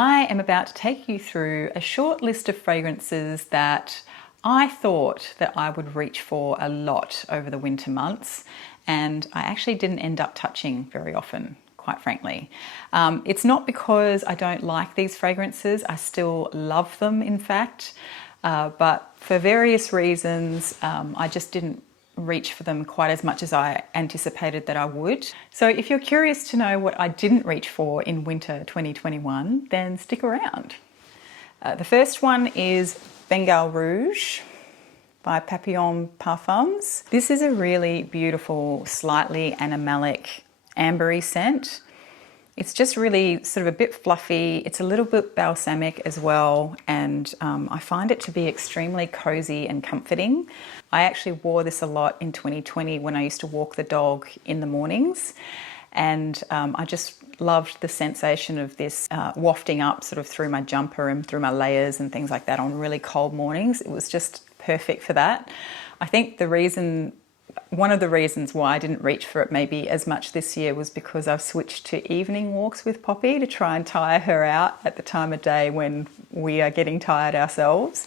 I am about to take you through a short list of fragrances that I thought that I would reach for a lot over the winter months, and I actually didn't end up touching very often, quite frankly. It's not because I don't like these fragrances, I still love them in fact, but for various reasons I just didn't reach for them quite as much as I anticipated that I would. So if you're curious to know what I didn't reach for in winter 2021, then stick around. The first one is Bengale Rouge by Papillon Parfums. This is a really beautiful, slightly animalic, ambery scent. It's just really sort of a bit fluffy. It's a little bit balsamic as well, and I find it to be extremely cozy and comforting. I actually wore this a lot in 2020 when I used to walk the dog in the mornings, and I just loved the sensation of this wafting up sort of through my jumper and through my layers and things like that on really cold mornings. It was just perfect for that. I think one of the reasons why I didn't reach for it maybe as much this year was because I've switched to evening walks with Poppy to try and tire her out at the time of day when we are getting tired ourselves.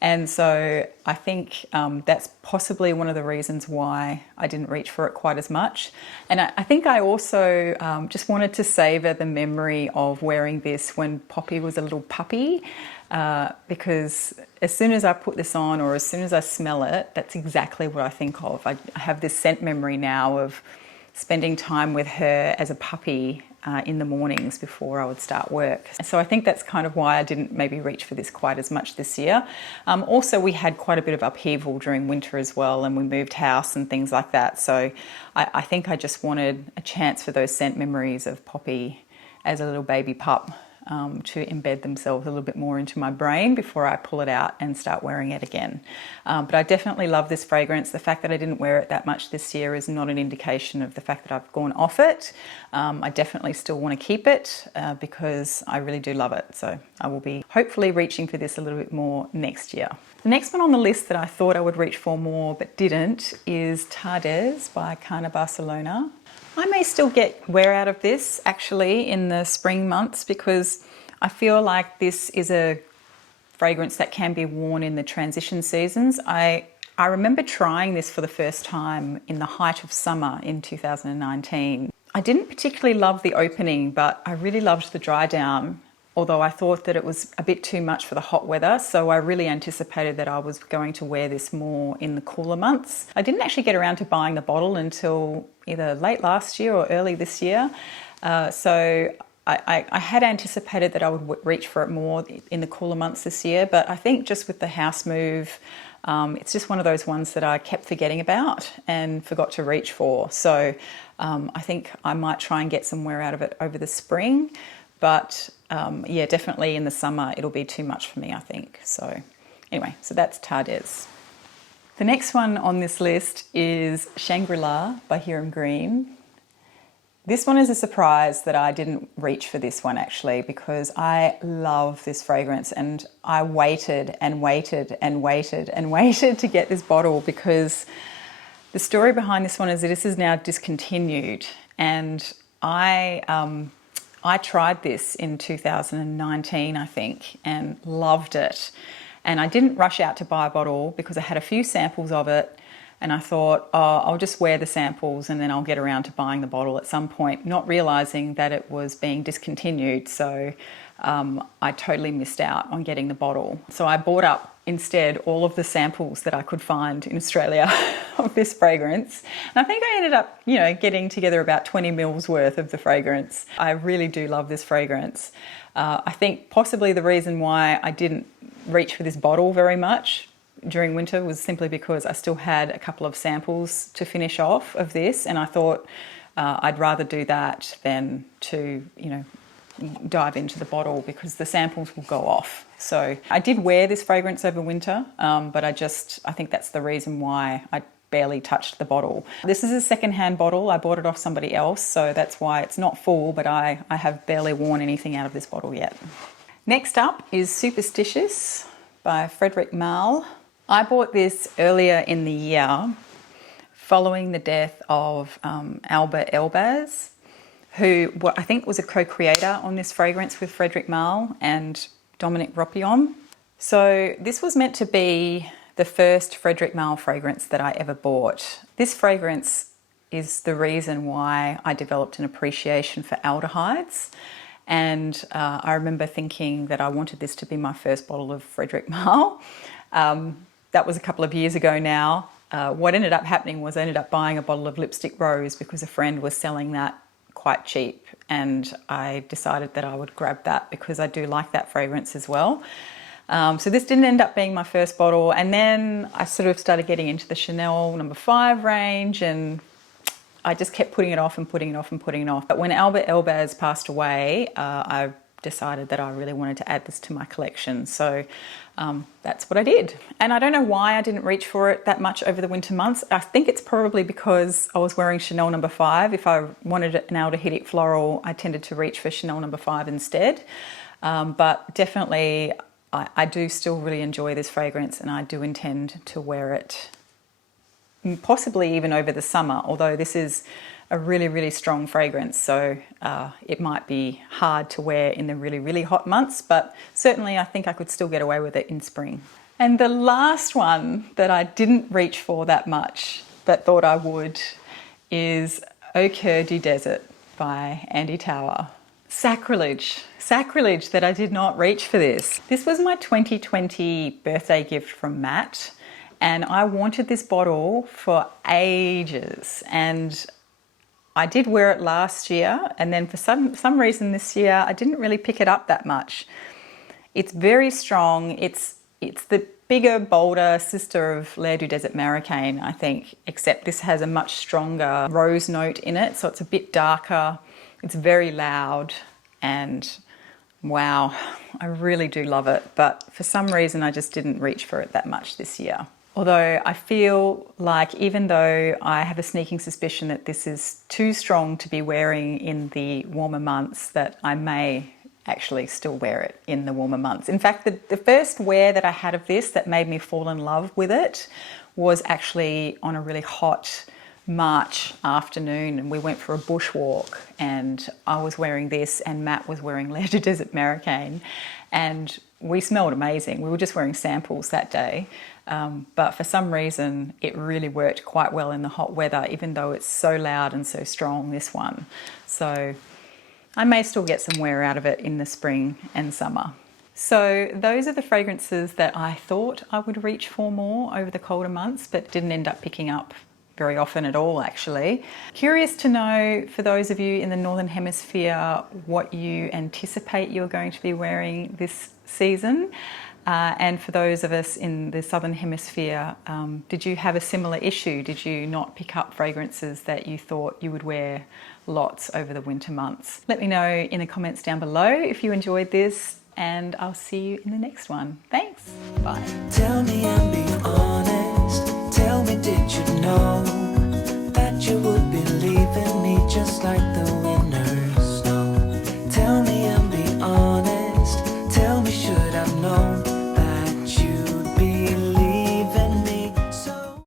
And so I think that's possibly one of the reasons why I didn't reach for it quite as much. And I think I also just wanted to savor the memory of wearing this when Poppy was a little puppy, because as soon as I put this on or as soon as I smell it, that's exactly what I think of. I have this scent memory now of spending time with her as a puppy in the mornings before I would start work. So I think that's kind of why I didn't maybe reach for this quite as much this year. Also, we had quite a bit of upheaval during winter as well, and we moved house and things like that. So I think I just wanted a chance for those scent memories of Poppy as a little baby pup to embed themselves a little bit more into my brain before I pull it out and start wearing it again. But I definitely love this fragrance. The fact that I didn't wear it that much this year is not an indication of the fact that I've gone off it. I definitely still want to keep it because I really do love it. So I will be hopefully reaching for this a little bit more next year. The next one on the list that I thought I would reach for more but didn't is Tardes by Carner, Barcelona. I may still get wear out of this actually in the spring months because I feel like this is a fragrance that can be worn in the transition seasons. I remember trying this for the first time in the height of summer in 2019. I didn't particularly love the opening, but I really loved the dry down, although I thought that it was a bit too much for the hot weather, so I really anticipated that I was going to wear this more in the cooler months. I didn't actually get around to buying the bottle until either late last year or early this year, so I had anticipated that I would reach for it more in the cooler months this year, but I think just with the house move, it's just one of those ones that I kept forgetting about and forgot to reach for. So I think I might try and get some wear out of it over the spring. But yeah, definitely in the summer, it'll be too much for me, I think. So anyway, so that's Tardes. The next one on this list is Shangri by Hiram Green. This one is a surprise that I didn't reach for this one actually, because I love this fragrance and I waited and waited and waited and waited to get this bottle because the story behind this one is that this is now discontinued, and I tried this in 2019, I think, and loved it. And I didn't rush out to buy a bottle because I had a few samples of it, and I thought, oh, I'll just wear the samples and then I'll get around to buying the bottle at some point, not realizing that it was being discontinued. So I totally missed out on getting the bottle. So I bought up instead all of the samples that I could find in Australia of this fragrance. And I think I ended up, getting together about 20 mils worth of the fragrance. I really do love this fragrance. I think possibly the reason why I didn't reach for this bottle very much during winter was simply because I still had a couple of samples to finish off of this, and I thought I'd rather do that than to, dive into the bottle because the samples will go off. So I did wear this fragrance over winter, but I think that's the reason why I barely touched the bottle. This is a second-hand bottle. I bought it off somebody else, so that's why it's not full, but I have barely worn anything out of this bottle yet. Next up is Superstitious by Frederic Malle. I bought this earlier in the year following the death of Albert Elbaz, who I think was a co-creator on this fragrance with Frederic Malle and Dominic Ropion. So this was meant to be the first Frederic Malle fragrance that I ever bought. This fragrance is the reason why I developed an appreciation for aldehydes. And I remember thinking that I wanted this to be my first bottle of Frederic Malle. That was a couple of years ago now. What ended up happening was I ended up buying a bottle of Lipstick Rose because a friend was selling that quite cheap, and I decided that I would grab that because I do like that fragrance as well. So this didn't end up being my first bottle, and then I sort of started getting into the Chanel No. 5 range, and I just kept putting it off and putting it off and putting it off. But when Albert Elbaz passed away, I decided that I really wanted to add this to my collection. So that's what I did. And I don't know why I didn't reach for it that much over the winter months. I think it's probably because I was wearing Chanel No. 5. If I wanted an aldehydic floral, I tended to reach for Chanel No. 5 instead. But definitely, I do still really enjoy this fragrance, and I do intend to wear it possibly even over the summer, although this is a really, really strong fragrance, so it might be hard to wear in the really, really hot months, but certainly I think I could still get away with it in spring. And the last one that I didn't reach for that much, but thought I would, is Au Coeur du Desert by Andy Tower. Sacrilege that I did not reach for this. This was my 2020 birthday gift from Matt, and I wanted this bottle for ages, and I did wear it last year, and then for some reason this year I didn't really pick it up that much. It's very strong. It's the bigger, bolder sister of L'air du Desert Marocain, I think, except this has a much stronger rose note in it, so it's a bit darker. It's very loud, and wow, I really do love it, but for some reason I just didn't reach for it that much this year. Although I feel like, even though I have a sneaking suspicion that this is too strong to be wearing in the warmer months, that I may actually still wear it in the warmer months. In fact, the first wear that I had of this that made me fall in love with it was actually on a really hot March afternoon, and we went for a bushwalk, and I was wearing this and Matt was wearing L'air du Desert Marocain, and we smelled amazing. We were just wearing samples that day, but for some reason it really worked quite well in the hot weather, even though it's so loud and so strong, this one. So I may still get some wear out of it in the spring and summer. So those are the fragrances that I thought I would reach for more over the colder months, but didn't end up picking up very often at all, actually. Curious to know, for those of you in the Northern Hemisphere, what you anticipate you're going to be wearing this season. And for those of us in the Southern Hemisphere, did you have a similar issue? Did you not pick up fragrances that you thought you would wear lots over the winter months? Let me know in the comments down below if you enjoyed this, and I'll see you in the next one. Thanks, bye. Tell me I'm beyond.